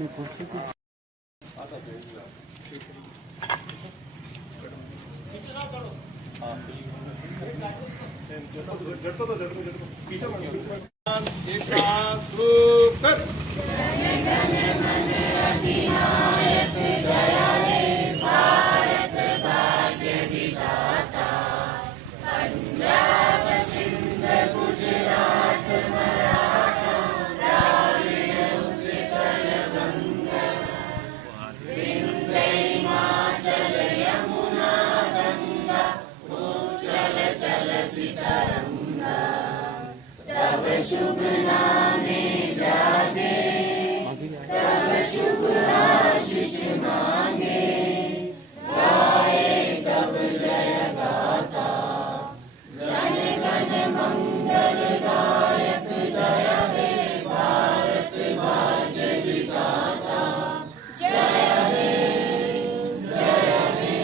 अपनी कुर्सी को शुभ नामे जागे, तब शुभ आशीष मांगे, गाए तब जय गाता, जन गण मंगल गायक जय हे भारत भाग्य विधाता, जय हे जय हे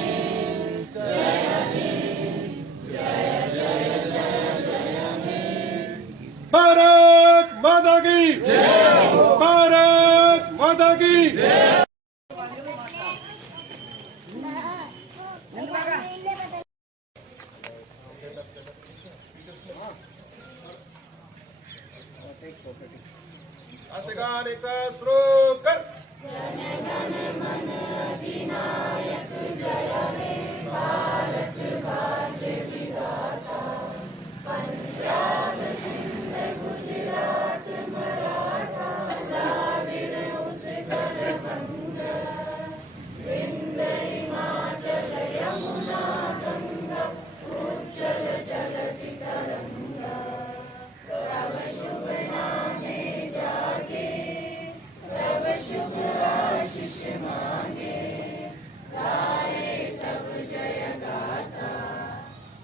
जय हे जय जय जय जय हे। भारत माता की जय, भारत माता की जय। गाण्याचा श्लोक कर। जन गण मन अधिनायक जय हे भारत भाग्य विधाता, पंजाब सिंध गुजरात मराठा द्राविड़ उत्कल बंग, विंध्य हिमाचल यमुना गंगा उच्चल जलधि तरंगा, तब शुभ नामे जागे, तब शुभ आशीष मांगे, गाए तब जय गाता,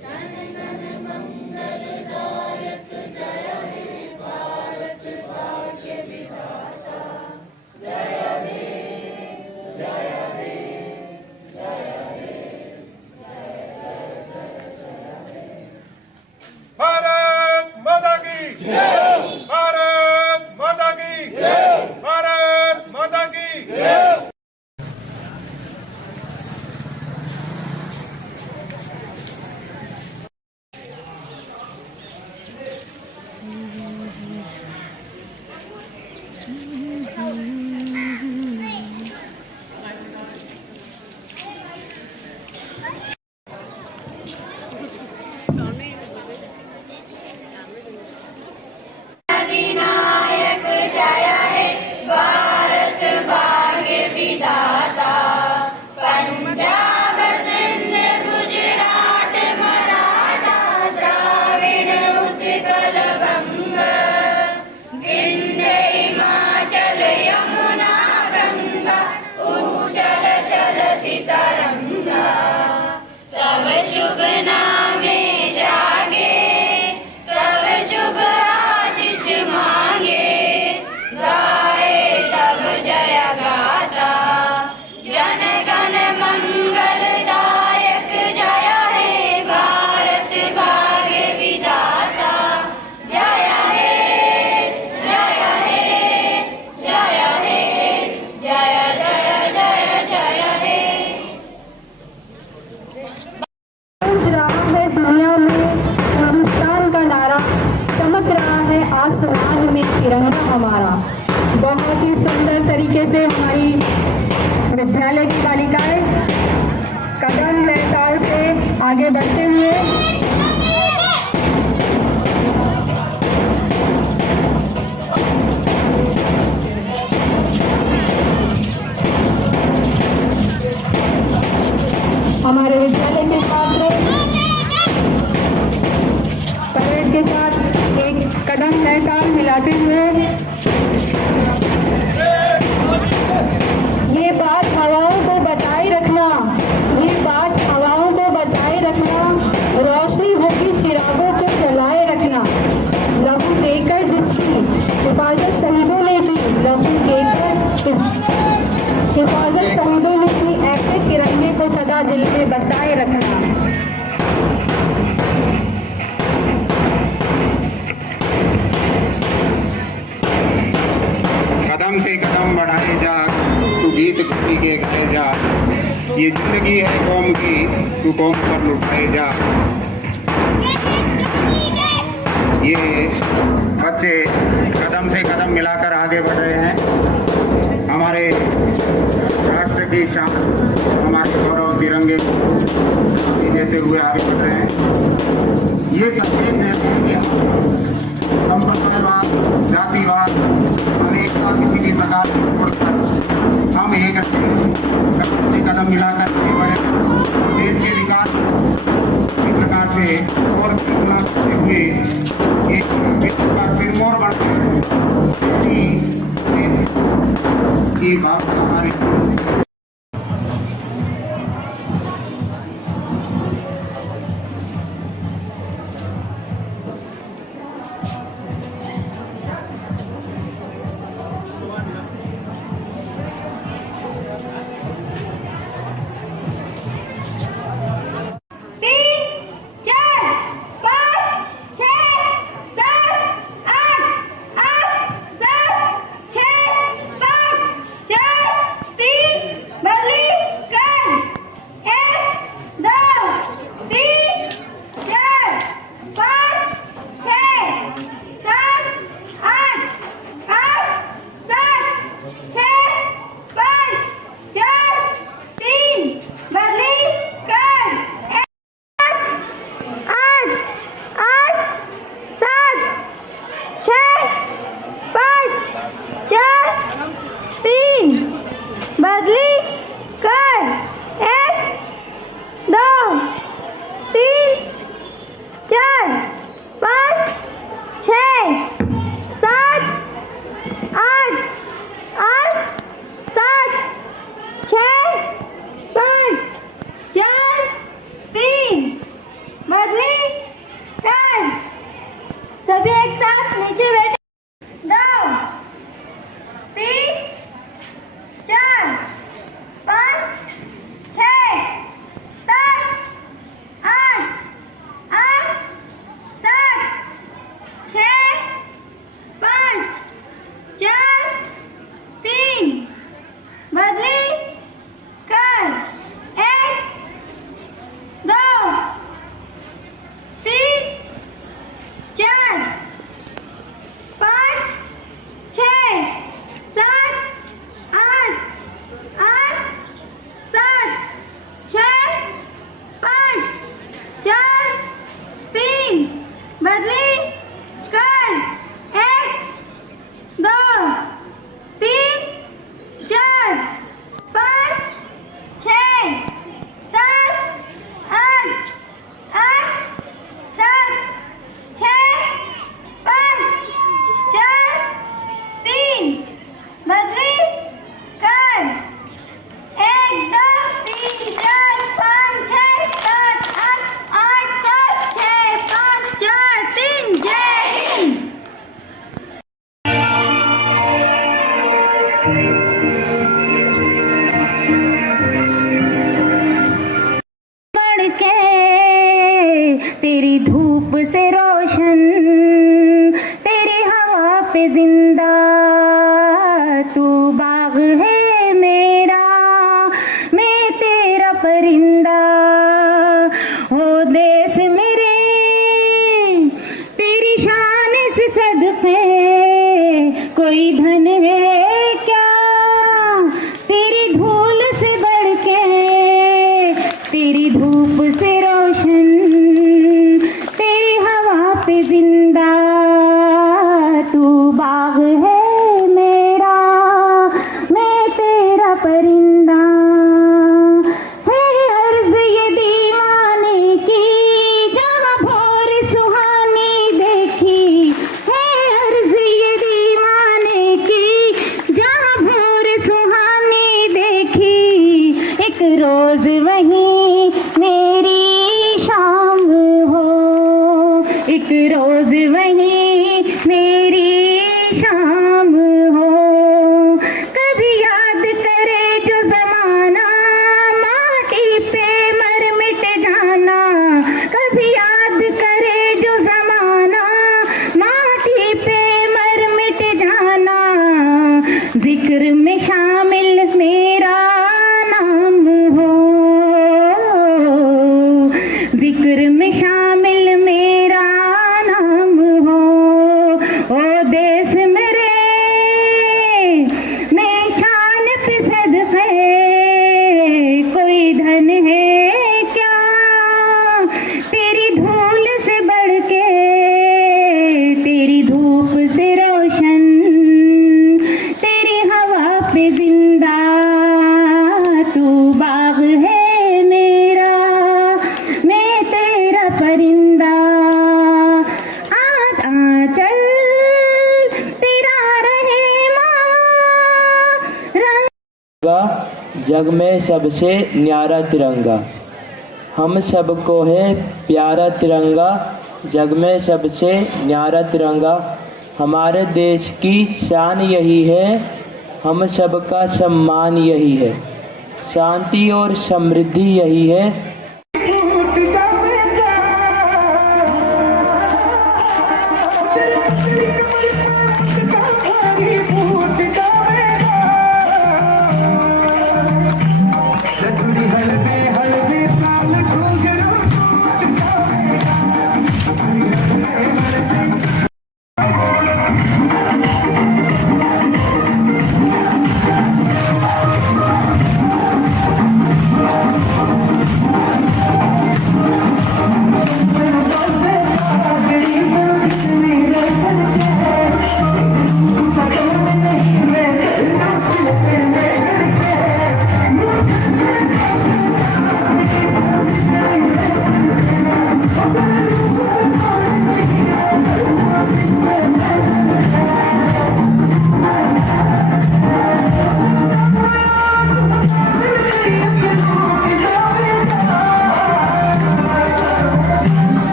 जन गण मंगल गायक जय हे भारत भाग्य विधाता, जय हे जय हे जय हे जय जय जय हे। भारत माता की जय, भारत माता की जय, भारत माता की जय। अधिनायक जय हे भारत भाग्य विधाता, पंजाब सिंध गुजरात मराठा द्राविड़ उत्कल बंग, विंध्य हिमाचल यमुना गंगा उच्चल जलधि तरंगा, तब शुभ नामे जागे, तब शुभ आशीष मांगे, गाए तब जय गाता, जन गण मंगल दायक जय हे भारत भाग्य विधाता, जय हे जय हे जय हे जय जय जय जय हे। गूंज रहा है दुनिया में हिंदुस्तान का नारा, चमक रहा है आसमान में तिरंगा हमारा। बहुत ही सुंदर तरीके से हमारी विद्यालय की बालिकाएं कदम नए ताल से आगे बढ़ते हुए हमारे विद्यालय के छात्र परेड के साथ एक कदम नए ताल मिलाते हुए ये बात हवाओं को बताए रखना, ये बात हवाओं को बताए रखना, रोशनी होगी चिरागों को जलाए रखना, लहू देकर जिसकी हिफाजत शहीदों ने की, लहू देकर हिफाजत शहीदों ने की, ऐसे तिरंगे को सदा दिल में बसाए रखना। कदम से कदम बढ़ाए जा, तू गीत खुशी के गाए जा। ये जिंदगी है कौम की, तू कौम पर लुटाए जा। ये बच्चे कदम से कदम मिलाकर आगे बढ़ रहे हैं। हमारे राष्ट्र की शान, हमारे गौरव तिरंगे को देते हुए आगे बढ़ रहे हैं। ये संदेश दे रहे हैं कि संप्रदायवाद, जातिवाद, अनेकता किसी भी प्रकार की छोड़कर हम एक कदम से कदम मिलाकर आगे बढ़े। देश के विकास इसी प्रकार से और गुना करते हुए एक विश्व का सिरमौर बढ़ते की भावना हमारी। सभी एक साथ नीचे बैठे। 2 3 4 5 6 7 8 8 7 6 5 4 3 बदली कर 1 2 3 4 5 6 7 8 8 7 6 5 4 3 बदली कर 1 2 3 4 5 6 7 8 8 7 6 5 4 3 बदली कर 1 2 3 4 5 6 7 8 8 7 6 5 4 3 जय हिंद। बढ़ के तेरी धूप से रोशन, तेरी हवा पे जिंदा, तू बाग है मेरा, मैं तेरा परिंदा। ओ देश मेरे तेरी शान से सदके कोई धन है क्या, तेरी धूल से बढ़ के तेरी धूप से रोशन, तेरी हवा पे जिंदा, तू बाग है मेरा, मैं तेरा परिंदा। है अर्ज़ ये दीवाने की जहाँ भोर सुहानी देखी, है अर्ज़ ये दीवाने की जहाँ भोर सुहानी देखी, एक रोज वहीं मेरी शाम हो, एक रोज वहीं मेरी शाम हो। कभी याद करे जो जमाना, माटी पे मर मिट जाना, कभी याद करे जो जमाना, माटी पे मर मिट जाना, जिक्र में जग में सबसे न्यारा तिरंगा। हम सबको है प्यारा तिरंगा, जग में सबसे न्यारा तिरंगा। हमारे देश की शान यही है, हम सबका सम्मान यही है, शांति और समृद्धि यही है।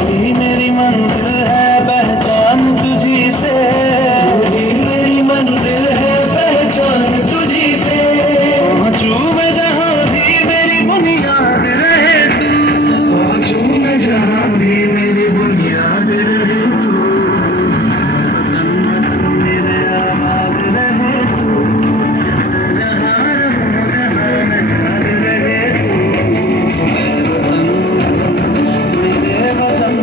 ही मेरी मंजिल है पहचान तुझी से, तू ही मेरी मंजिल है पहचान तुझी से। पहुंचूं मैं जहां भी मेरी बुनियाद रहे तू, पहुंचूं मैं जहां भी मेरी बुनियाद रहे तू। मेरे आबाद रहे तू, जहां रहूं जहां मैं याद रहे तू। मेरे वतन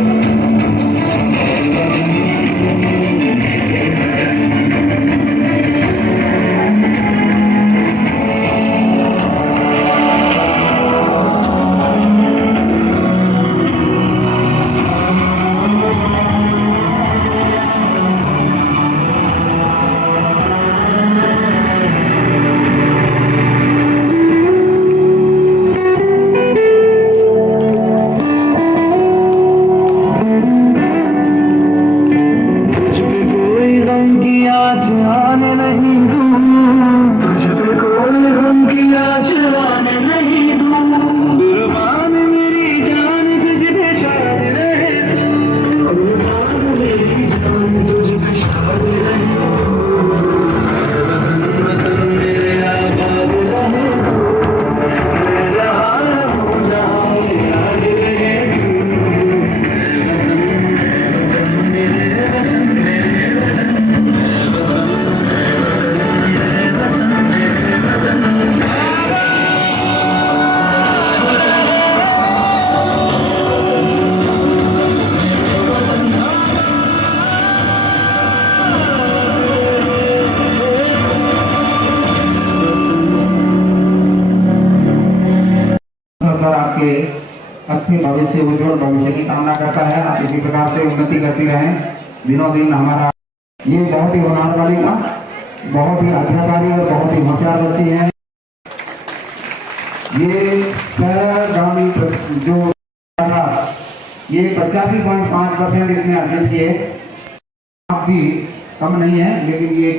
तुझ पे कोई गम की आँच आने नहीं दूँ, तुझ पे कोई गम की आँच आने नहीं दूँ। कुर्बान मेरी जान तुझ पे शाद रहे तू, कुर्बान मेरी जान तुझ पे शाद रहे तू। वतन वतन मेरे आबाद रहे तू, मैं जहाँ रहूं जहाँ याद रहे तू। सरकार आपके अच्छे भविष्य, उज्जवल भविष्य की कामना करता है। आप इसी प्रकार से उन्नति करती रहें दिनों दिन। हमारा ये बहुत ही होनहार वाली का बहुत ही आज्ञाकारी और बहुत ही होशियार बच्ची है। ये सहगामी जो था ये 85.5% इसने अर्जित किए। आप भी कम नहीं है, लेकिन ये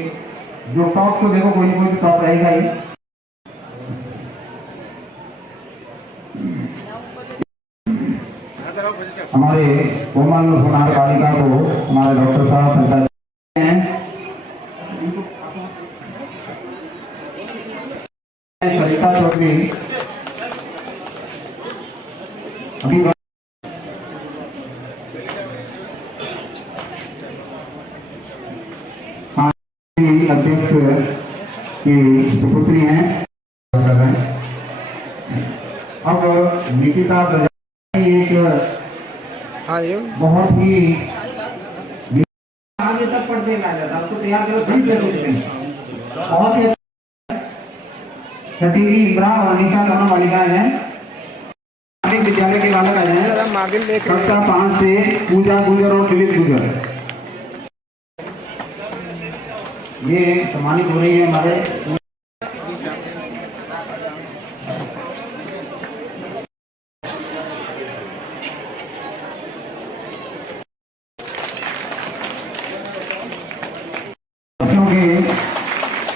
जो टॉप को देखो कोई ना कोई टॉप रहेगा ही। हमारे कोमल होनहार बालिका को हमारे डॉक्टर साहब संचालित हैं। सरिता चौधरी अभी अध्यक्ष की सुपुत्री हैं। अब निकिता एक बहुत ही आगे तक पढ़ते ला जाता, उसको तैयार करो बहुत ही छठी इंद्रा और अनिशा दोनों बालिकाएं हैं। विद्यालय के बालक आए हैं। कक्षा 5 से पूजा गुजर और दिलीप गुजर ये सम्मानित हो रही है हमारे। बच्चों के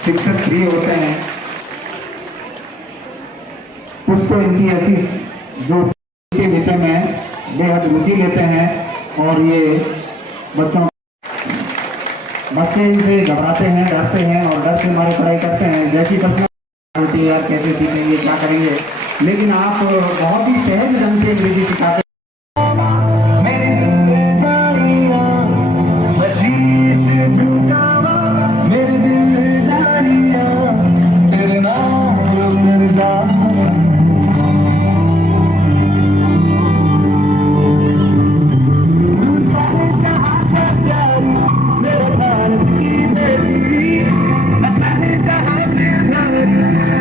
शिक्षक प्रिय होते हैं, कुछ तो इनकी ऐसी जो के विषय में बेहद रुचि लेते हैं और ये बच्चे इनसे घबराते हैं, डरते हैं और डर से हमारी पढ़ाई करते हैं। जैसी प्रश्न होती है यार कैसे सीखेंगे, क्या करेंगे, लेकिन आप बहुत ही सहज ढंग से अंग्रेजी सिखाते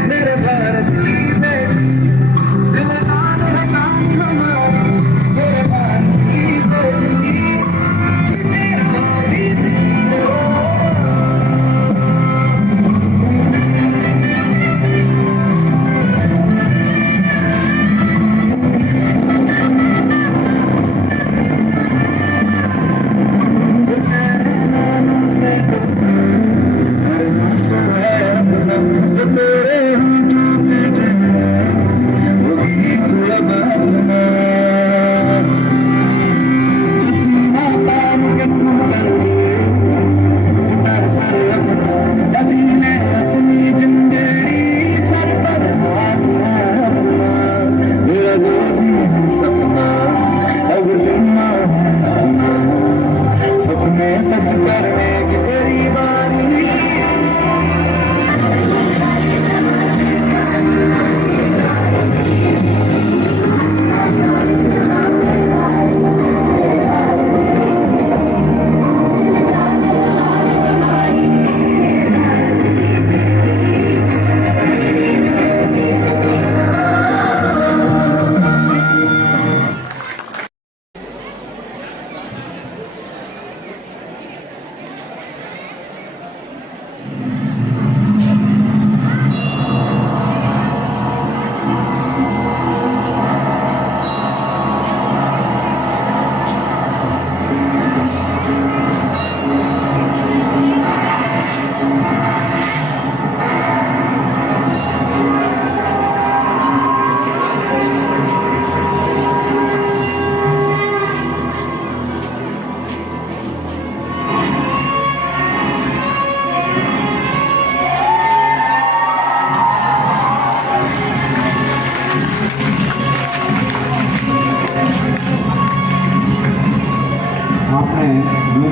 मेरे भारत की बेटी दिलदार है शान हमारी।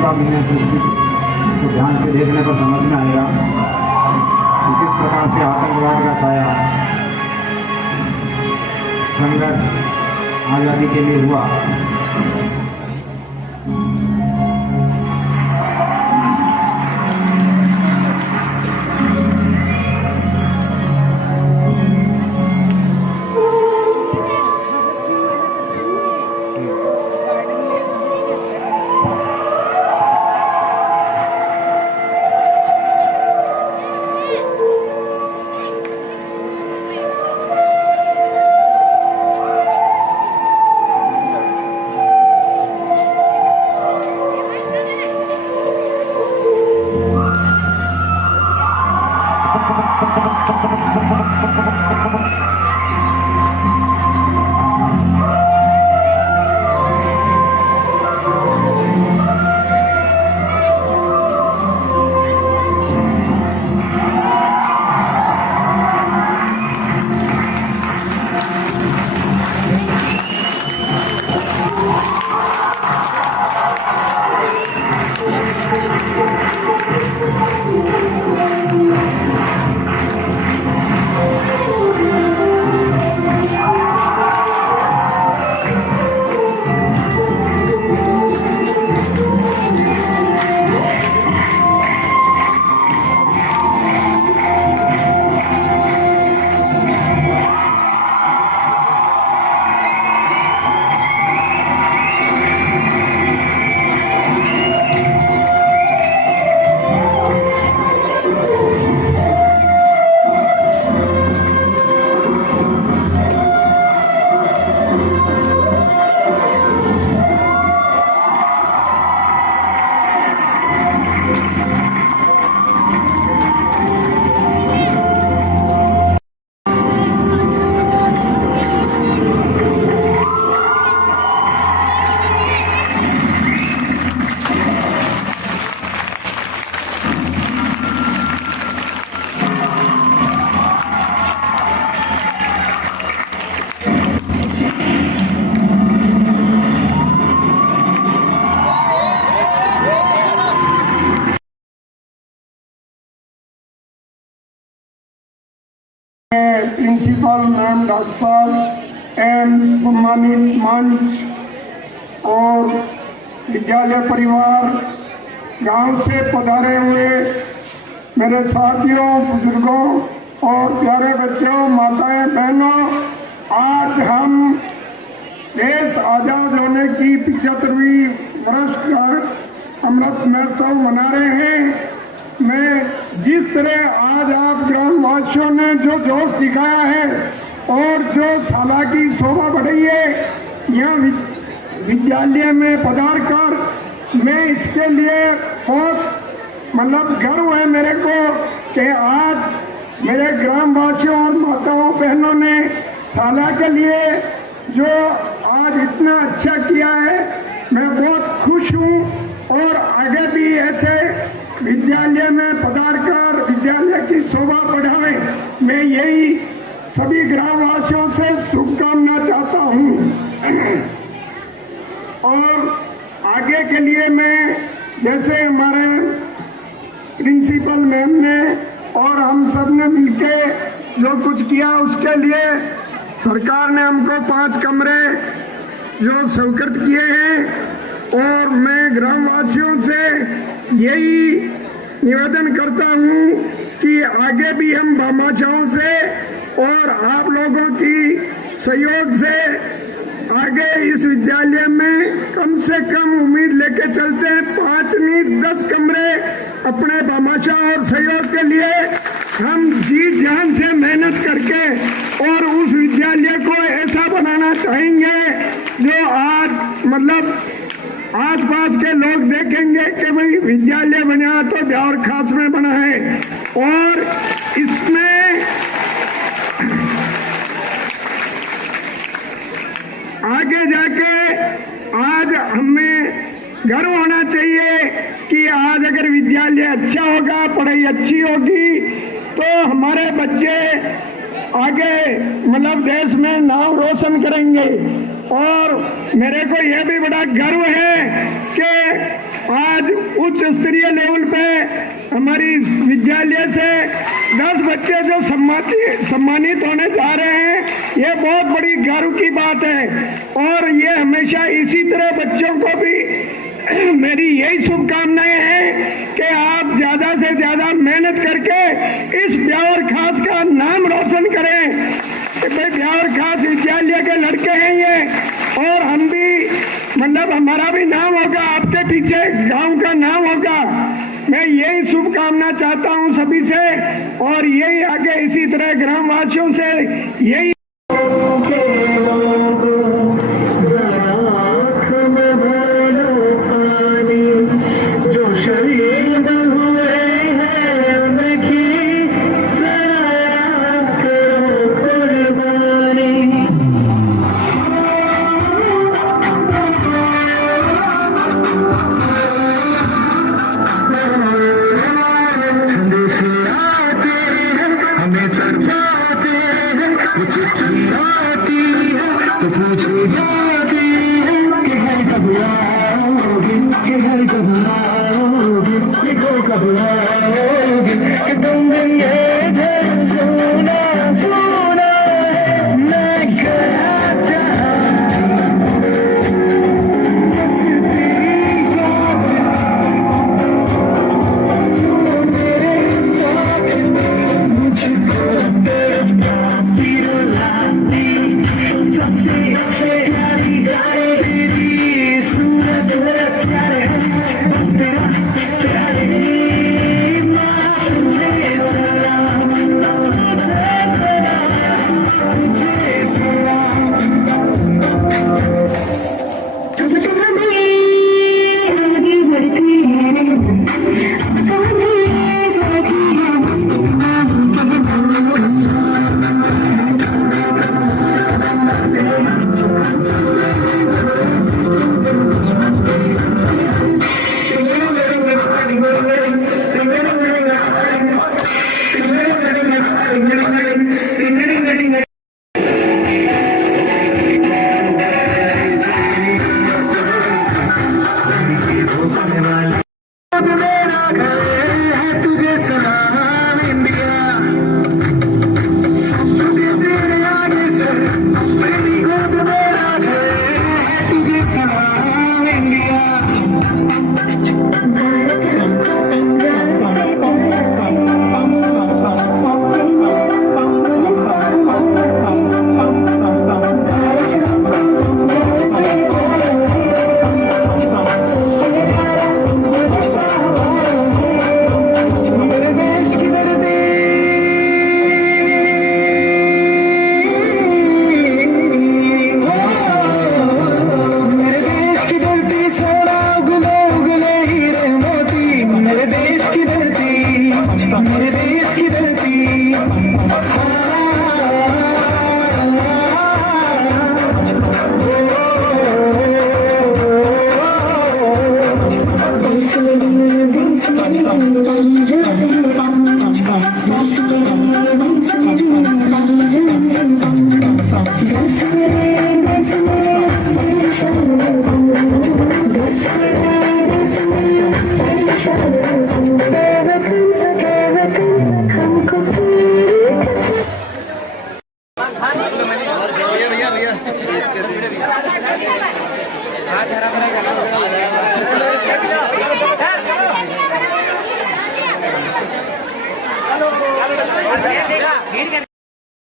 का मैंने तो ध्यान से देखने पर समझ में आएगा कि किस प्रकार से आतंकवाद का छाया संघर्ष आज़ादी के लिए हुआ। प्रिंसिपल मैम, डॉक्टर साहब एवं सम्मानित मंच और विद्यालय परिवार, गांव से पधारे हुए मेरे साथियों, बुजुर्गों और प्यारे बच्चों, माताएं, बहनों, आज हम देश आज़ाद होने की 75वीं वर्ष का अमृत महोत्सव मना रहे हैं। मैं जिस तरह आज आप ग्रामवासियों ने जो जोश दिखाया है और जो साला की शोभा बढ़ाई है यह विद्यालय में पधार कर, मैं इसके लिए बहुत गर्व है मेरे को कि आज मेरे ग्रामवासियों और माताओं बहनों ने साला के लिए जो आज इतना अच्छा किया है, मैं बहुत खुश हूँ। और आगे भी ऐसे विद्यालय में पधार कर विद्यालय की शोभा बढ़ाएं, मैं यही सभी ग्रामवासियों से शुभकामना चाहता हूँ। और आगे के लिए मैं, जैसे हमारे प्रिंसिपल मैम ने और हम सब ने मिलके जो कुछ किया, उसके लिए सरकार ने हमको 5 कमरे जो स्वीकृत किए हैं। और मैं ग्रामवासियों से यही निवेदन करता हूँ कि आगे भी हम भामाशाहों से और आप लोगों की सहयोग से आगे इस विद्यालय में कम से कम उम्मीद लेके चलते हैं। 5 नहीं 10 कमरे अपने भामाशाह और सहयोग के लिए हम जी जान से मेहनत करके और उस विद्यालय को ऐसा बनाना चाहेंगे जो आज आस पास के लोग देखेंगे कि भाई विद्यालय बना तो ब्यावर खास में बना है। और इसमें आगे जाके आज हमें गर्व होना चाहिए कि आज अगर विद्यालय अच्छा होगा, पढ़ाई अच्छी होगी, तो हमारे बच्चे आगे देश में नाम रोशन करेंगे। और मेरे को यह भी बड़ा गर्व है कि आज उच्च स्तरीय लेवल पे हमारी विद्यालय से 10 बच्चे जो सम्मानित होने जा रहे हैं, ये बहुत बड़ी गर्व की बात है। और ये हमेशा इसी तरह बच्चों को भी मेरी यही शुभकामनाएं हैं कि आप ज्यादा से ज्यादा मेहनत करके इस ब्यावर खास का नाम रोशन करें कि भाई ब्यावर खास विद्यालय के लड़के हैं ये, और हम भी मतलब हमारा भी नाम होगा, आपके पीछे गांव का नाम होगा। मैं यही शुभकामना चाहता हूं सभी से, और यही आगे इसी तरह ग्रामवासियों से यही